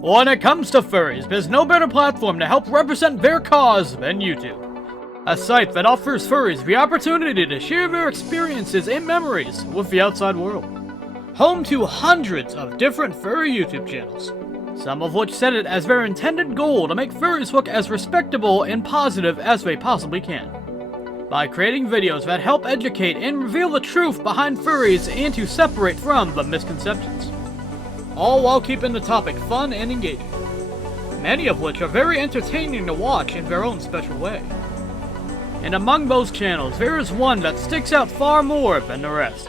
When it comes to furries, there's no better platform to help represent their cause than YouTube. A site that offers furries the opportunity to share their experiences and memories with the outside world. Home to hundreds of different furry YouTube channels, some of which set it as their intended goal to make furries look as respectable and positive as they possibly can, by creating videos that help educate and reveal the truth behind furries and to separate from the misconceptions, all while keeping the topic fun and engaging, many of which are very entertaining to watch in their own special way. And among those channels, there is one that sticks out far more than the rest.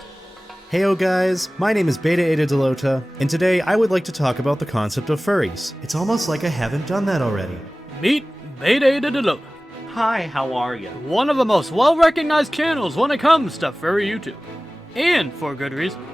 Heyo guys, my name is Beta Eta Delota, and today I would like to talk about the concept of furries. It's almost like I haven't done that already. Meet Beta Eta Delota. Hi, how are you? One of the most well-recognized channels when it comes to Furry YouTube. And for good reason.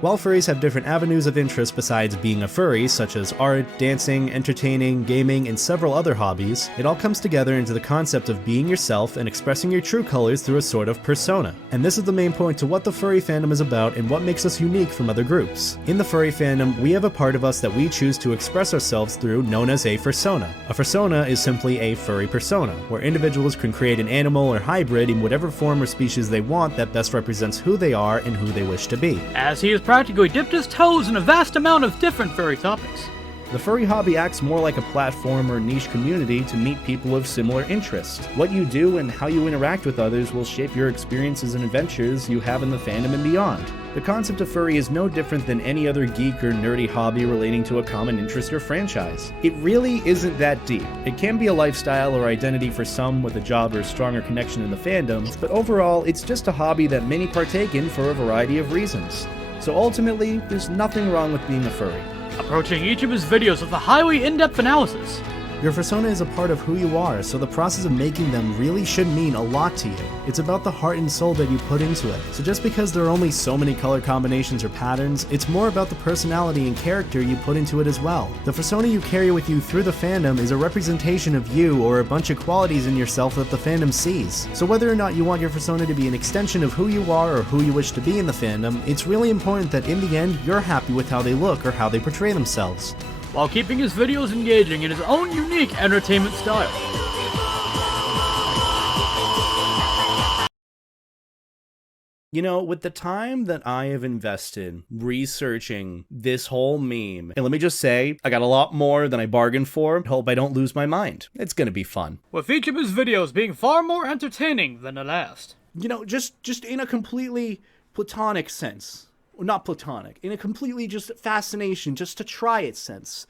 While furries have different avenues of interest besides being a furry, such as art, dancing, entertaining, gaming, and several other hobbies, it all comes together into the concept of being yourself and expressing your true colors through a sort of persona. And this is the main point to what the furry fandom is about and what makes us unique from other groups. In the furry fandom, we have a part of us that we choose to express ourselves through, known as a fursona. A fursona is simply a furry persona, where individuals can create an animal or hybrid in whatever form or species they want that best represents who they are and who they wish to be. As he is practically dipped his toes in a vast amount of different furry topics. The furry hobby acts more like a platform or niche community to meet people of similar interests. What you do and how you interact with others will shape your experiences and adventures you have in the fandom and beyond. The concept of furry is no different than any other geek or nerdy hobby relating to a common interest or franchise. It really isn't that deep. It can be a lifestyle or identity for some with a job or a stronger connection in the fandom, but overall it's just a hobby that many partake in for a variety of reasons. So ultimately, there's nothing wrong with being a furry. Approaching each of his videos with a highly in-depth analysis. Your fursona is a part of who you are, so the process of making them really should mean a lot to you. It's about the heart and soul that you put into it. So just because there are only so many color combinations or patterns, it's more about the personality and character you put into it as well. The fursona you carry with you through the fandom is a representation of you or a bunch of qualities in yourself that the fandom sees. So whether or not you want your fursona to be an extension of who you are or who you wish to be in the fandom, it's really important that in the end, you're happy with how they look or how they portray themselves, while keeping his videos engaging in his own unique entertainment style. You know, with the time that I have invested researching this whole meme, and let me just say, I got a lot more than I bargained for. Hope I don't lose my mind. It's gonna be fun. With each of his videos being far more entertaining than the last. You know, just in a completely platonic sense. Not platonic, in a completely just fascination, just to try it sense.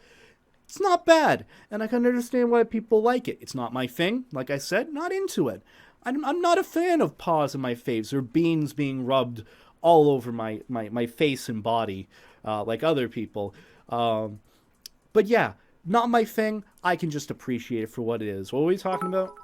It's not bad, and I can understand why people like it. It's not my thing, like I said, not into it. I'm not a fan of paws in my face or beans being rubbed all over my face and body like other people. But yeah, not my thing. I can just appreciate it for what it is. What are we talking about?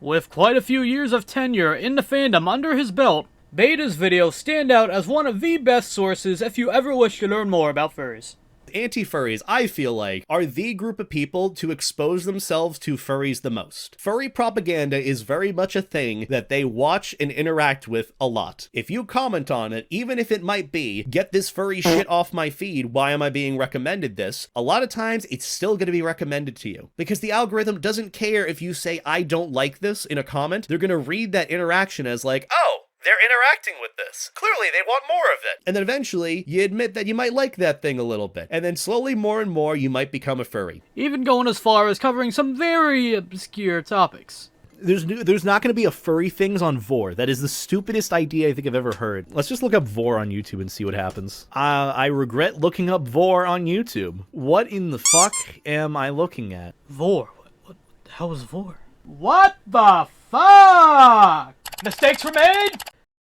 With quite a few years of tenure in the fandom under his belt, Beta's videos stand out as one of the best sources if you ever wish to learn more about furries. Anti-furries, I feel like, are the group of people to expose themselves to furries the most. Furry propaganda is very much a thing that they watch and interact with a lot. If you comment on it, even if it might be, get this furry shit off my feed, why am I being recommended this? A lot of times, it's still going to be recommended to you. Because the algorithm doesn't care if you say, I don't like this in a comment. They're going to read that interaction as like, oh, they're interacting with this. Clearly, they want more of it. And then eventually, you admit that you might like that thing a little bit. And then slowly, more and more, you might become a furry. Even going as far as covering some very obscure topics. There's not going to be a furry things on Vor. That is the stupidest idea I think I've ever heard. Let's just look up Vor on YouTube and see what happens. I regret looking up Vor on YouTube. What in the fuck am I looking at? Vor? What the hell is Vor? What the fuck? Mistakes were made?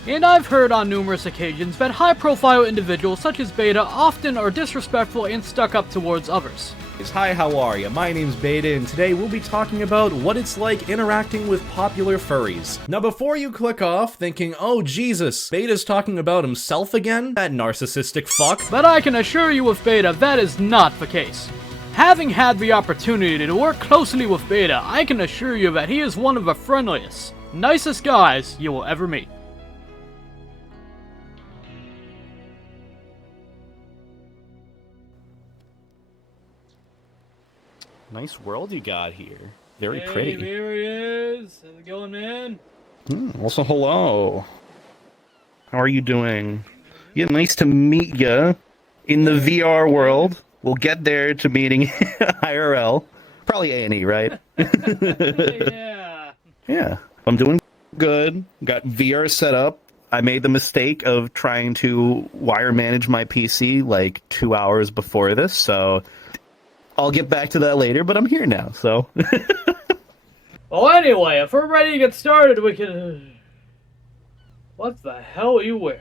And I've heard on numerous occasions that high-profile individuals such as Beta often are disrespectful and stuck up towards others. Hi, how are you? My name's Beta, and today we'll be talking about what it's like interacting with popular furries. Now, before you click off thinking, oh Jesus, Beta's talking about himself again? That narcissistic fuck. But I can assure you with Beta, that is not the case. Having had the opportunity to work closely with Beta, I can assure you that he is one of the friendliest, nicest guys you will ever meet. Nice world you got here. Very Hey, pretty. here he is. How's it going, man? Also, hello. How are you doing? Yeah, nice to meet ya in the VR world. We'll get there to meeting IRL. Probably A&E, right? Yeah. Yeah, I'm doing good. Got VR set up. I made the mistake of trying to wire manage my PC like 2 hours before this, so I'll get back to that later, but I'm here now, so. Well, anyway, if we're ready to get started, we can... What the hell are you wearing?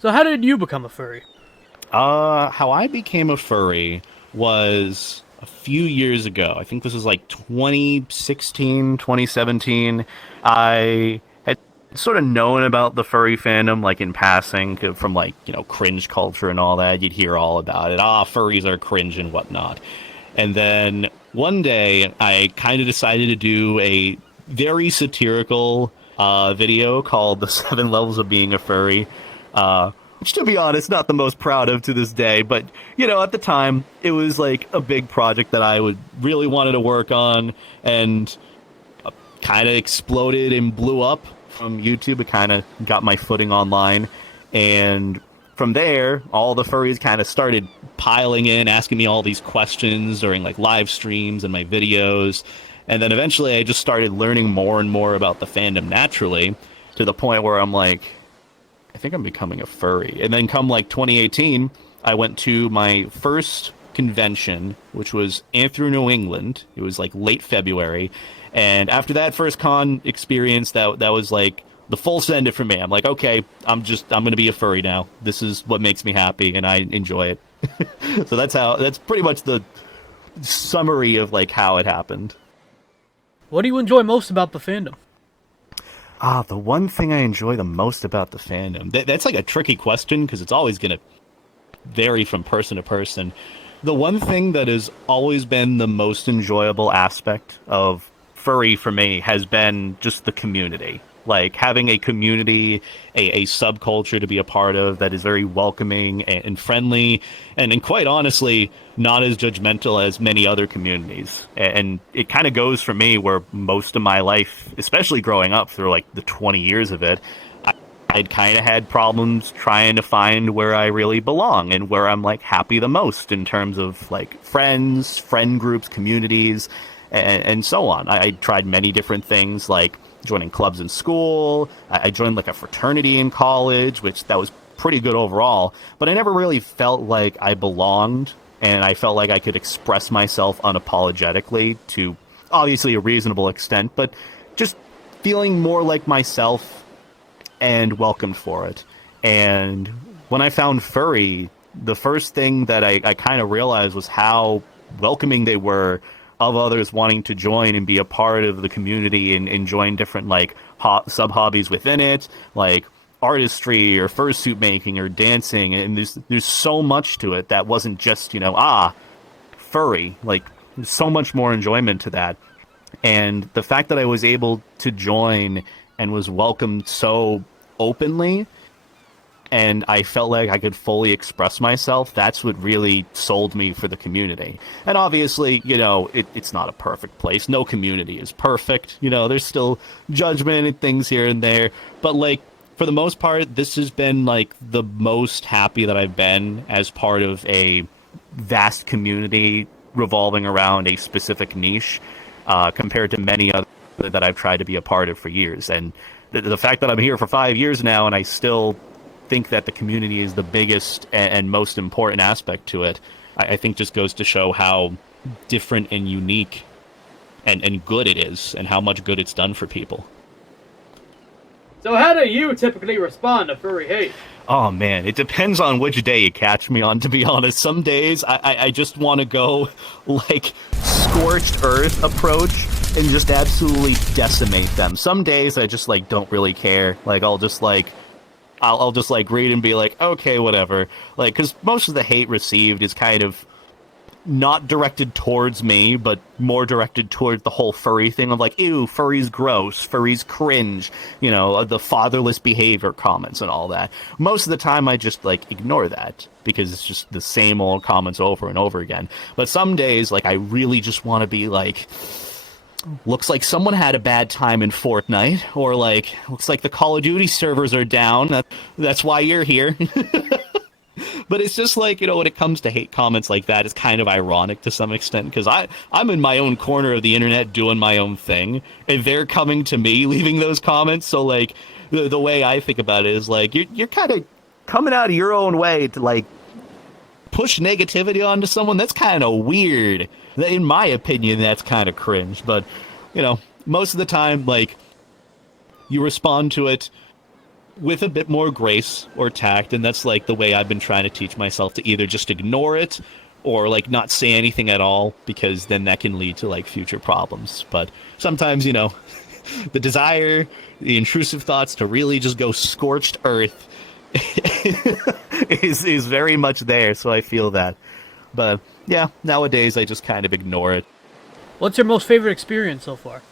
So how did you become a furry? How I became a furry was a few years ago. I think this was like 2016, 2017. I had sort of known about the furry fandom, like in passing, from like, you know, cringe culture and all that. You'd hear all about it. Furries are cringe and whatnot. And then one day I kind of decided to do a very satirical video called The 7 Levels of Being a Furry. Which, to be honest, not the most proud of to this day, but, you know, at the time, it was, like, a big project that I would really wanted to work on, and kind of exploded and blew up from YouTube. It kind of got my footing online, and from there, all the furries kind of started piling in, asking me all these questions during, like, live streams and my videos, and then eventually I just started learning more and more about the fandom naturally, to the point where I'm like, I think I'm becoming a furry. And then come like 2018, I went to my first convention, which was Anthro, New England. It was like late February. And after that first con experience, that was like the full send it for me. I'm like, okay, I'm going to be a furry now. This is what makes me happy and I enjoy it. So that's pretty much the summary of like how it happened. What do you enjoy most about the fandom? The one thing I enjoy the most about the fandom. That's like a tricky question because it's always going to vary from person to person. The one thing that has always been the most enjoyable aspect of furry for me has been just the community. Like having a community, a subculture to be a part of that is very welcoming and friendly, and quite honestly, not as judgmental as many other communities. And it kind of goes for me where most of my life, especially growing up through like the 20 years of it, I'd kind of had problems trying to find where I really belong and where I'm like happy the most in terms of like friends, friend groups, communities, and so on. I tried many different things like joining clubs in school. I joined like a fraternity in college, which that was pretty good overall, but I never really felt like I belonged, and I felt like I could express myself unapologetically to obviously a reasonable extent, but just feeling more like myself and welcomed for it. And when I found Furry, the first thing that I kind of realized was how welcoming they were of others wanting to join and be a part of the community and join different like sub-hobbies within it, like artistry or fursuit making or dancing. And there's so much to it that wasn't just, you know, furry. Like there's so much more enjoyment to that. And the fact that I was able to join and was welcomed so openly, and I felt like I could fully express myself, that's what really sold me for the community. And obviously, you know, it's not a perfect place. No community is perfect. You know, there's still judgment and things here and there. But, like, for the most part, this has been, like, the most happy that I've been as part of a vast community revolving around a specific niche compared to many other that I've tried to be a part of for years. And the fact that I'm here for 5 years now and I still think that the community is the biggest and most important aspect to it, I think just goes to show how different and unique and good it is, and how much good it's done for people. So how do you typically respond to furry hate? Oh man, it depends on which day you catch me on, to be honest. Some days I just want to go like scorched earth approach and just absolutely decimate them. Some days I just like don't really care. Like I'll just like read and be like, okay, whatever. Like, because most of the hate received is kind of not directed towards me, but more directed towards the whole furry thing of like, ew, furry's gross, furry's cringe, you know, the fatherless behavior comments and all that. Most of the time I just like ignore that because it's just the same old comments over and over again. But some days, like, I really just want to be like, looks like someone had a bad time in Fortnite, or like, looks like the Call of Duty servers are down. That's why you're here. But it's just like, you know, when it comes to hate comments like that, it's kind of ironic to some extent, because I'm in my own corner of the internet doing my own thing, and they're coming to me leaving those comments. So like the way I think about it is like, you're kind of coming out of your own way to like push negativity onto someone. That's kind of weird. In my opinion, that's kind of cringe. But, you know, most of the time, like, you respond to it with a bit more grace or tact, and that's like the way I've been trying to teach myself to either just ignore it or like not say anything at all, because then that can lead to like future problems. But sometimes, you know, the desire, the intrusive thoughts to really just go scorched earth is very much there, so I feel that. But yeah, nowadays I just kind of ignore it. What's your most favorite experience so far?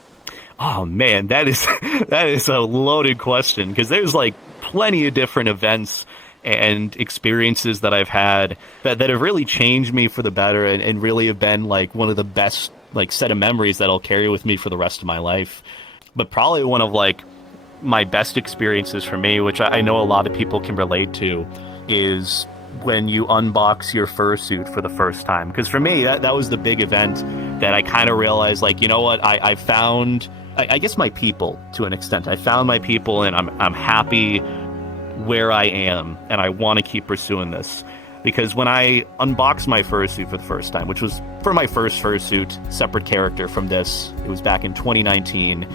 Oh man, that is a loaded question, because there's like plenty of different events and experiences that I've had that have really changed me for the better, and really have been like one of the best like set of memories that I'll carry with me for the rest of my life. But probably one of like my best experiences for me, which I know a lot of people can relate to, is when you unbox your fursuit for the first time. Because for me, that was the big event that I kind of realized, like, you know what, I found, I guess, my people to an extent. I found my people, and I'm happy where I am, and I want to keep pursuing this. Because when I unboxed my fursuit for the first time, which was for my first fursuit, separate character from this, it was back in 2019,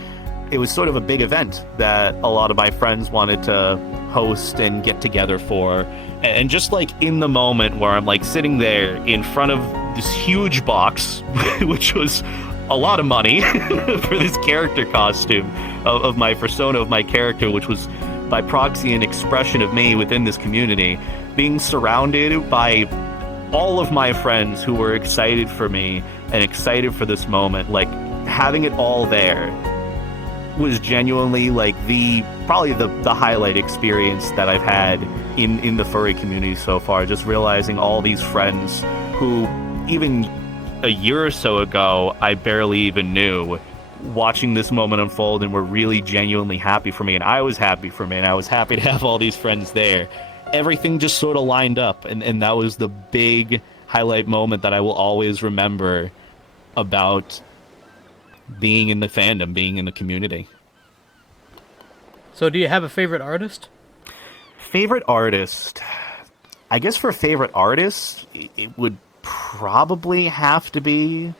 it was sort of a big event that a lot of my friends wanted to host and get together for. And just like in the moment where I'm like sitting there in front of this huge box, which was a lot of money for this character costume of my persona, of my character, which was by proxy an expression of me within this community, being surrounded by all of my friends who were excited for me and excited for this moment, like having it all there was genuinely like probably the highlight experience that I've had in the furry community so far. Just realizing all these friends who even a year or so ago I barely even knew, watching this moment unfold, and were really genuinely happy for me, and I was happy for me, and I was happy to have all these friends there. Everything just sort of lined up, and that was the big highlight moment that I will always remember about being in the fandom, being in the community. So do you have a favorite artist? Favorite artist? I guess for favorite artist, it would probably have to be...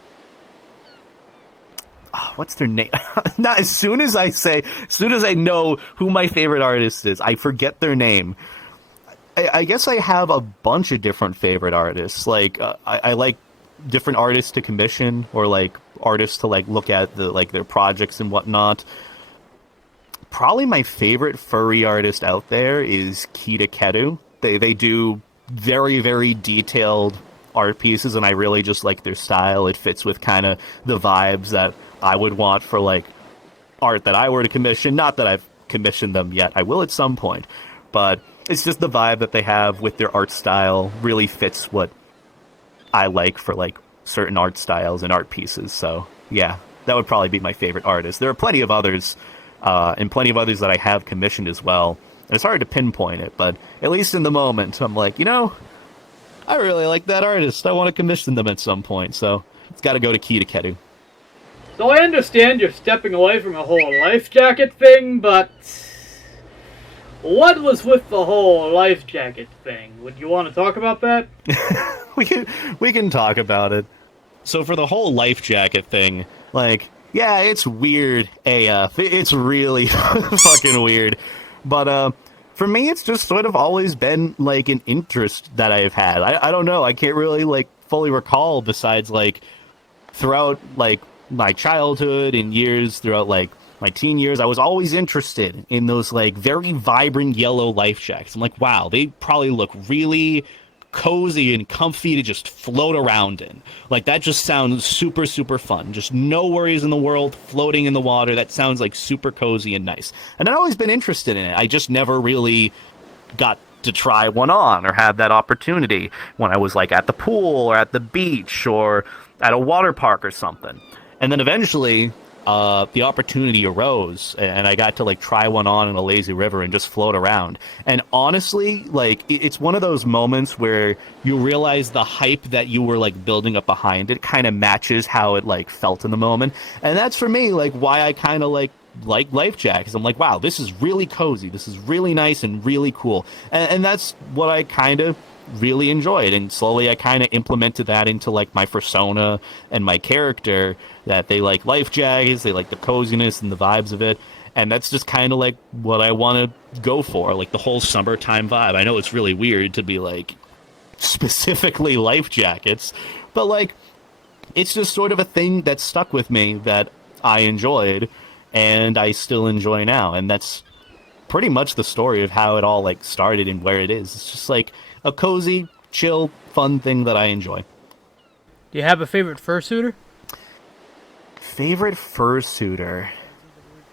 what's their name? Not as soon as I know who my favorite artist is, I forget their name. I guess I have a bunch of different favorite artists. Like, I like different artists to commission, or like artists to like look at their projects and whatnot. Probably my favorite furry artist out there is Kita Kedu. They do very, very detailed art pieces, and I really just like their style. It fits with kind of the vibes that I would want for like art that I were to commission. Not that I've commissioned them yet. I will at some point. But it's just the vibe that they have with their art style really fits what I like for like certain art styles and art pieces. So yeah, that would probably be my favorite artist. There are plenty of others, and plenty of others that I have commissioned as well. And it's hard to pinpoint it, but at least in the moment, I'm like, you know, I really like that artist. I want to commission them at some point. So it's got to go to Kita Kedu. So I understand you're stepping away from a whole life jacket thing, but what was with the whole life jacket thing? Would you want to talk about that? we can talk about it. So for the whole life jacket thing, like, yeah, it's weird AF. It's really fucking weird. But for me, it's just sort of always been like an interest that I've had. I don't know. I can't really like fully recall, besides like throughout like my childhood and years, throughout like my teen years, I was always interested in those like very vibrant yellow life jackets. I'm like, wow, they probably look really cozy and comfy to just float around in. Like, that just sounds super, super fun. Just no worries in the world, floating in the water. That sounds like super cozy and nice. And I've always been interested in it. I just never really got to try one on or had that opportunity when I was like at the pool or at the beach or at a water park or something. And then eventually the opportunity arose, and I got to like try one on in a lazy river and just float around. And honestly, like, it's one of those moments where you realize the hype that you were like building up behind it kind of matches how it like felt in the moment. And that's for me like why I kind of like life jackets. I'm like, wow, this is really cozy, this is really nice and really cool. And that's what I kind of really enjoyed, and slowly I kind of implemented that into like my persona and my character, that they like life jackets, they like the coziness and the vibes of it, and that's just kind of like what I want to go for, like the whole summertime vibe. I know it's really weird to be like specifically life jackets, but like it's just sort of a thing that stuck with me that I enjoyed and I still enjoy now, and that's pretty much the story of how it all like started and where it is. It's just like a cozy, chill, fun thing that I enjoy. Do you have a favorite fursuiter? Favorite fursuiter?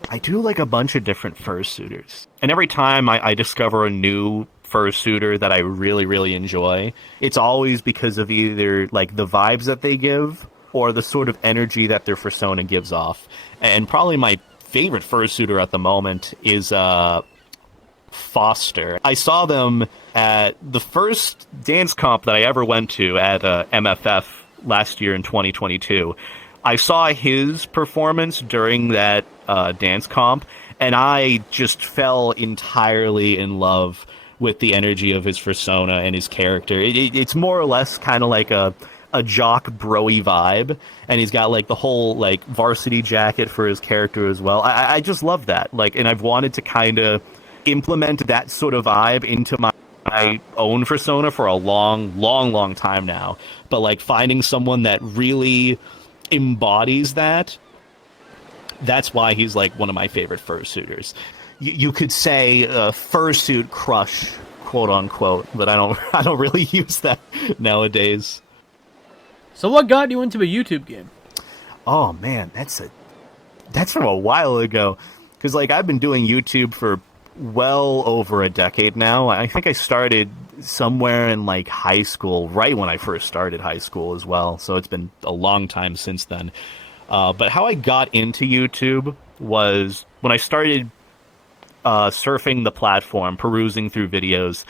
I do like a bunch of different fursuiters. And every time I discover a new fursuiter that I really, really enjoy, it's always because of either like the vibes that they give or the sort of energy that their persona gives off. And probably my favorite fursuiter at the moment is Foster. I saw them at the first dance comp that I ever went to at MFF last year in 2022. I saw his performance during that dance comp, and I just fell entirely in love with the energy of his persona and his character. It's more or less kind of like a jock broy vibe, and he's got like the whole like varsity jacket for his character as well. I just love that. Like, and I've wanted to kind of implement that sort of vibe into my own persona for a long time now. But like finding someone that really embodies that, that's why he's like one of my favorite fursuiters. You could say fursuit crush, quote unquote, but I don't really use that nowadays. So what got you into a YouTube game? Oh man, that's from a while ago, because like I've been doing YouTube for well over a decade now. I think I started somewhere in like high school, right when I first started high school as well. So it's been a long time since then. But how I got into YouTube was when I started surfing the platform, perusing through videos.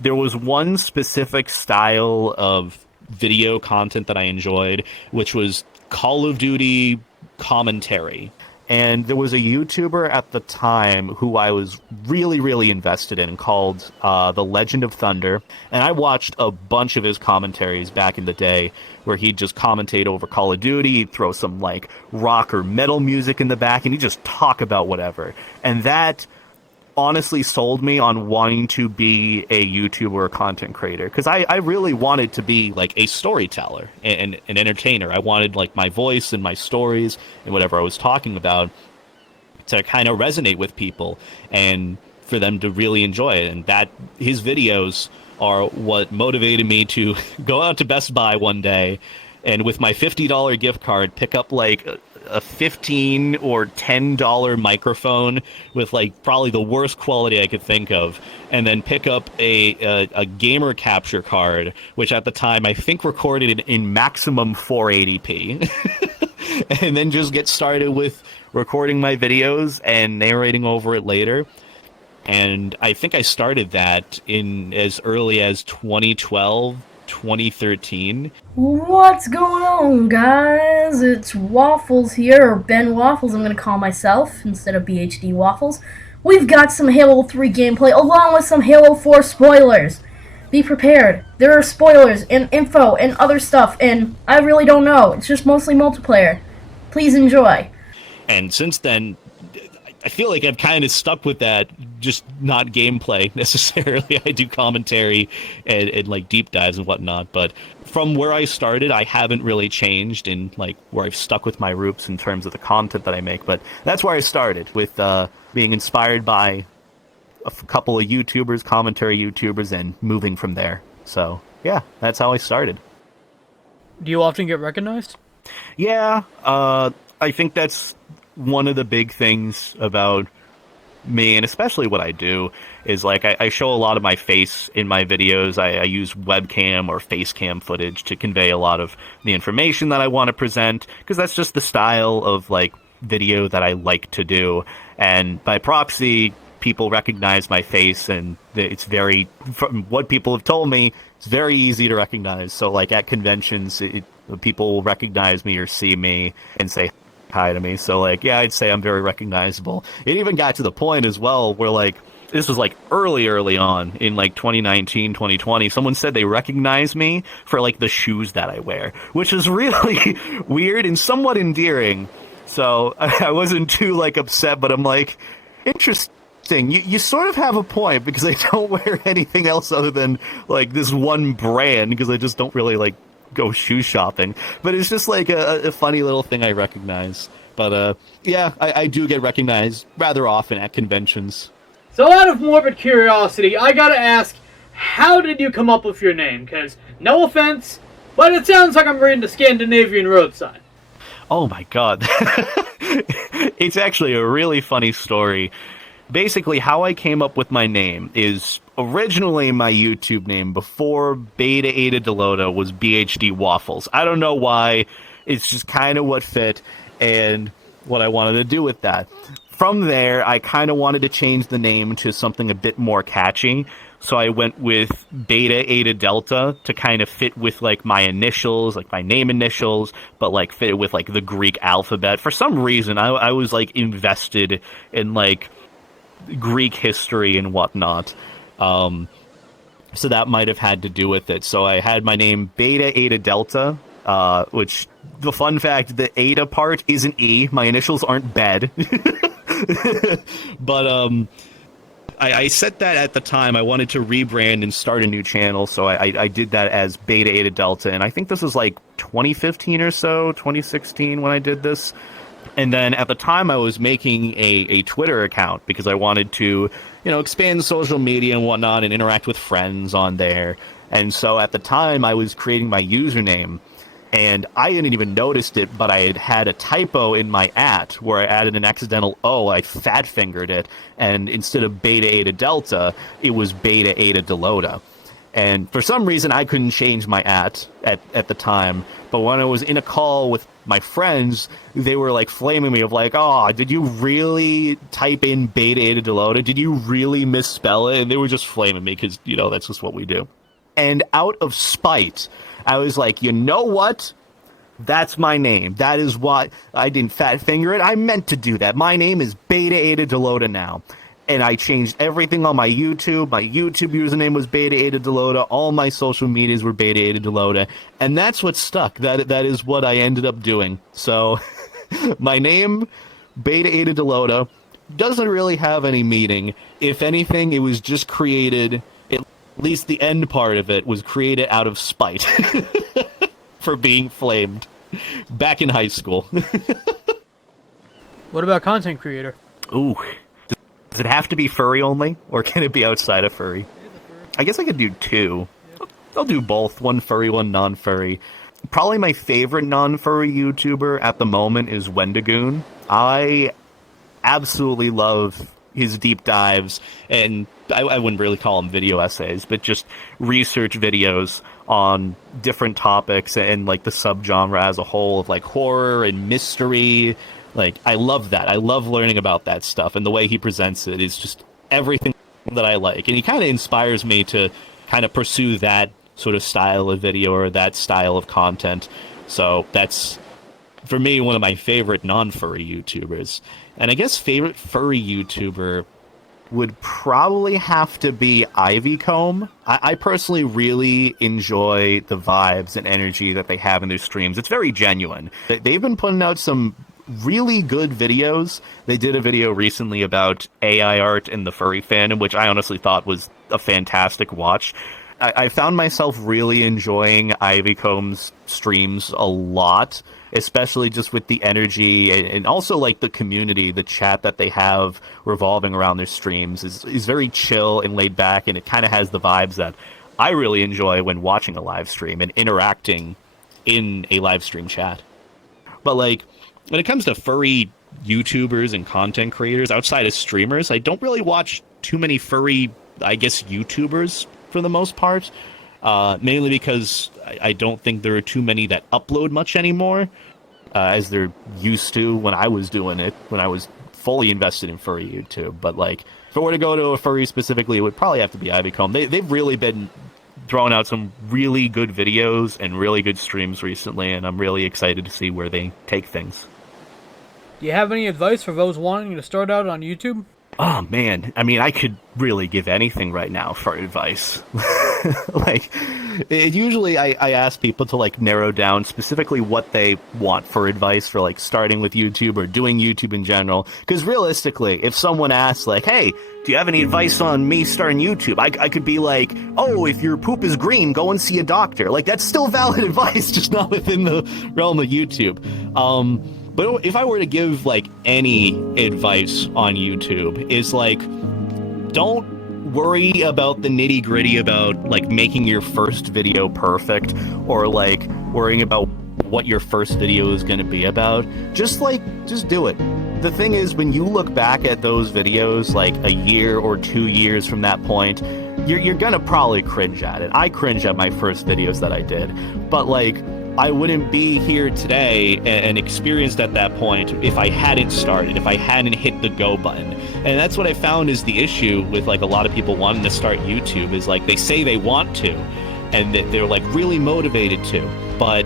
There was one specific style of video content that I enjoyed, which was Call of Duty commentary. And there was a YouTuber at the time who I was really, really invested in called The Legend of Thunder. And I watched a bunch of his commentaries back in the day where he'd just commentate over Call of Duty. He'd throw some like rock or metal music in the back and he'd just talk about whatever. And that honestly sold me on wanting to be a YouTuber or content creator, because I really wanted to be like a storyteller and an entertainer. I wanted like my voice and my stories and whatever I was talking about to kind of resonate with people and for them to really enjoy it. And that his videos are what motivated me to go out to Best Buy one day and with my $50 gift card pick up like a $15 or $10 microphone with like probably the worst quality I could think of, and then pick up a gamer capture card, which at the time I think recorded in maximum 480p, and then just get started with recording my videos and narrating over it later. And I think I started that in as early as 2012, 2013. What's going on, guys? It's Waffles here, or Ben Waffles, I'm going to call myself, instead of BHD Waffles. We've got some Halo 3 gameplay, along with some Halo 4 spoilers. Be prepared. There are spoilers, and info, and other stuff, and I really don't know. It's just mostly multiplayer. Please enjoy. And since then, I feel like I've kind of stuck with that, just not gameplay necessarily. I do commentary and like deep dives and whatnot, but from where I started, I haven't really changed in like where I've stuck with my roots in terms of the content that I make. But that's where I started, with being inspired by couple of YouTubers, commentary YouTubers, and moving from there. So, yeah, that's how I started. Do you often get recognized? Yeah, I think that's one of the big things about me, and especially what I do, is like I show a lot of my face in my videos. I use webcam or face cam footage to convey a lot of the information that I want to present, because that's just the style of like video that I like to do. And by proxy, people recognize my face, and it's very, from what people have told me, it's very easy to recognize. So like at conventions, people will recognize me or see me and say hi to me. So like, yeah, I'd say I'm very recognizable. It even got to the point as well where like, this was like early on in like 2019, 2020, someone said they recognized me for like the shoes that I wear, which is really weird and somewhat endearing. So I wasn't too like upset, but I'm like, interesting. You sort of have a point, because I don't wear anything else other than like this one brand, because I just don't really like go shoe shopping. But it's just like a funny little thing I recognize. But yeah, I do get recognized rather often at conventions. So out of morbid curiosity, I gotta ask, how did you come up with your name? Because, no offense, but it sounds like I'm reading the Scandinavian road sign. Oh my god. It's actually a really funny story. Basically, how I came up with my name is, originally my YouTube name before Beta Eta Delota was BHD Waffles. I don't know why, it's just kind of what fit and what I wanted to do with that. From there, I kind of wanted to change the name to something a bit more catchy, so I went with Beta Eta Delta to kind of fit with like my initials, like my name initials, but like fit with like the Greek alphabet. For some reason, I was like invested in like Greek history and whatnot. So that might have had to do with it. So I had my name Beta Eta Delta, which, the fun fact, the Eta part is an E. My initials aren't bed. But I said that at the time I wanted to rebrand and start a new channel, so I did that as Beta Eta Delta, and I think this was like 2015 or so, 2016 when I did this. And then at the time I was making a Twitter account because I wanted to, expand social media and whatnot and interact with friends on there. And so at the time I was creating my username, and I hadn't even noticed it, but I had a typo in my @ where I added an accidental O. I fat fingered it, and instead of Beta Eta Delta, it was Beta Eta Delota. And for some reason, I couldn't change my @ at the time. But when I was in a call with my friends, they were like flaming me of like, "Oh, did you really type in Beta Eta Delota? Did you really misspell it?" And they were just flaming me because, that's just what we do. And out of spite, I was like, you know what? That's my name. That is why I didn't fat finger it. I meant to do that. My name is Beta Eta Delota now. And I changed everything on my YouTube. My YouTube username was Beta Eta Delota. All my social medias were Beta Eta Delota. And that's what stuck. That is what I ended up doing. So my name, Beta Eta Delota, doesn't really have any meaning. If anything, it was just created, at least the end part of it was created out of spite for being flamed back in high school. What about content creator? Ooh. Does it have to be furry only, or can it be outside of furry? I guess I could do two. I'll do both, one furry, one non-furry. Probably my favorite non-furry YouTuber at the moment is Wendigoon. I absolutely love his deep dives, and I wouldn't really call them video essays, but just research videos on different topics and like the subgenre as a whole of like horror and mystery. Like, I love that. I love learning about that stuff, and the way he presents it is just everything that I like. And he kind of inspires me to kind of pursue that sort of style of video or that style of content. So that's, for me, one of my favorite non-furry YouTubers. And I guess favorite furry YouTuber would probably have to be Ivy Comb. I personally really enjoy the vibes and energy that they have in their streams. It's very genuine. They've been putting out some really good videos. They did a video recently about AI art in the Furry Fandom, which I honestly thought was a fantastic watch. I found myself really enjoying Ivy Combs' streams a lot, especially just with the energy and also like the community, the chat that they have revolving around their streams is very chill and laid back, and it kind of has the vibes that I really enjoy when watching a live stream and interacting in a live stream chat. But like, when it comes to furry YouTubers and content creators outside of streamers, I don't really watch too many furry, I guess, YouTubers for the most part, mainly because I don't think there are too many that upload much anymore, as they're used to when I was doing it, when I was fully invested in furry YouTube. But like, if I were to go to a furry specifically, it would probably have to be Ivy Comb. They've really been throwing out some really good videos and really good streams recently, and I'm really excited to see where they take things. Do you have any advice for those wanting to start out on YouTube? Oh man, I mean, I could really give anything right now for advice. Like, usually I ask people to like narrow down specifically what they want for advice for like starting with YouTube or doing YouTube in general. Because realistically, if someone asks like, hey, do you have any advice on me starting YouTube? I could be like, oh, if your poop is green, go and see a doctor. Like, that's still valid advice, just not within the realm of YouTube. But if I were to give like any advice on YouTube, is like, don't worry about the nitty gritty about like making your first video perfect or like worrying about what your first video is going to be about. Just do it. The thing is, when you look back at those videos like a year or 2 years from that point, you're gonna probably cringe at it. I cringe at my first videos that I did, but like, I wouldn't be here today and experienced at that point if I hadn't started, if I hadn't hit the go button. And that's what I found is the issue with like a lot of people wanting to start YouTube, is like they say they want to and that they're like really motivated to, but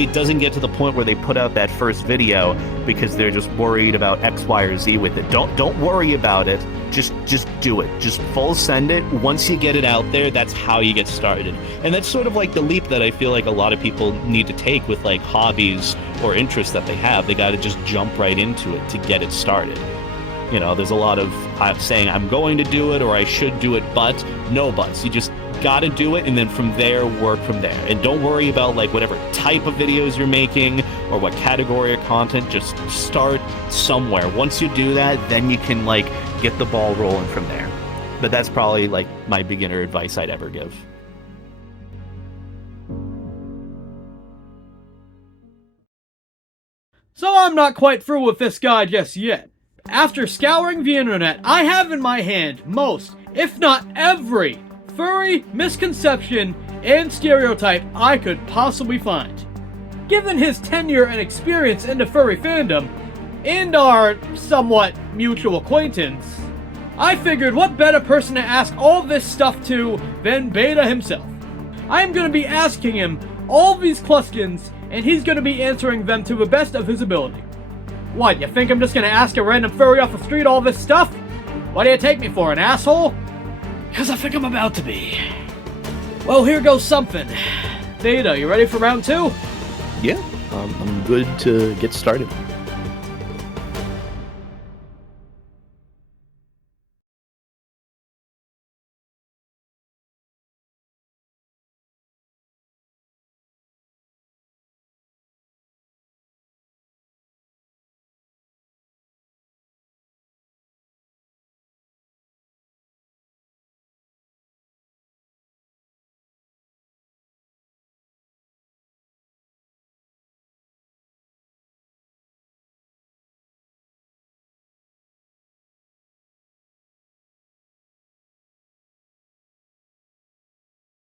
it doesn't get to the point where they put out that first video because they're just worried about X, Y, or Z with it. Don't worry about it. Just do it. Just full send it. Once you get it out there, that's how you get started. And that's sort of like the leap that I feel like a lot of people need to take with like hobbies or interests that they have. They got to just jump right into it to get it started. You know, there's a lot of saying I'm going to do it or I should do it, but no buts. You just got to do it, and then from there, work from there. And don't worry about like whatever type of videos you're making or what category of content. Just start somewhere. Once you do that, then you can like get the ball rolling from there. But that's probably like my beginner advice I'd ever give. So I'm not quite through with this guide just yet. After scouring the internet, I have in my hand most, if not every, furry misconception and stereotype I could possibly find. Given his tenure and experience in the furry fandom, and our somewhat mutual acquaintance, I figured what better person to ask all this stuff to than Beta himself. I'm gonna be asking him all these questions, and he's gonna be answering them to the best of his ability. What, you think I'm just gonna ask a random furry off the street all this stuff? What do you take me for, an asshole? Because I think I'm about to be. Well, here goes something. Beta, you ready for round 2? Yeah, I'm good to get started.